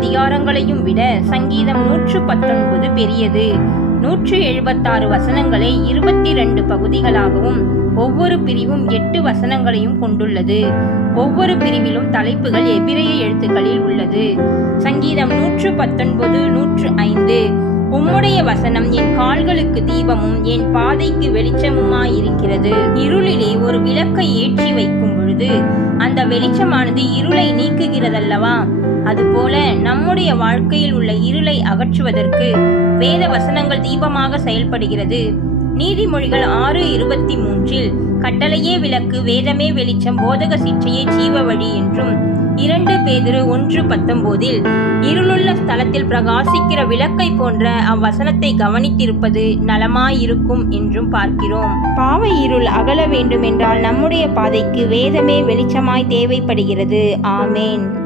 அதிகாரங்களையும் விட சங்கீதம் 119 பெரியது. 176 வசனங்களை 22 பகுதிகளாகவும் ஒவ்வொரு பிரிவும் 8 வசனங்களையும் கொண்டுள்ளது. ஒவ்வொரு பிரிவிலும் தலைப்புகள் எபிரேய எழுத்துக்களில் உள்ளது. சங்கீதம் 119 105. உம்முடைய வசனம் என் கால்களுக்கு தீபமும் என் பாதைக்கு வெளிச்சமுமாயிருக்கிறது. இருளிலே ஒரு விளக்கை ஏற்றி வைக்கும் பொழுது அந்த வெளிச்சமானது இருளை நீக்குகிறதல்லவா? அதுபோல நம்முடைய வாழ்க்கையில் உள்ள இருளை அகற்றுவதற்கு வேத வசனங்கள் தீபமாக செயல்படுகிறது. நீதிமொழிகள் 6:23 கட்டளையே விளக்கு, வேதமே வெளிச்சம், போதக சிற்றையே ஜீவ வழி என்றும் 2 பேதுரு 1:19 இருளுள்ள ஸ்தலத்தில் பிரகாசிக்கிற விளக்கை போன்ற அவ்வசனத்தை கவனித்திருப்பது நலமாயிருக்கும் என்றும் பார்க்கிறோம். பாவ இருள் அகல வேண்டுமென்றால் நம்முடைய பாதைக்கு வேதமே வெளிச்சமாய் தேவைப்படுகிறது. ஆமேன்.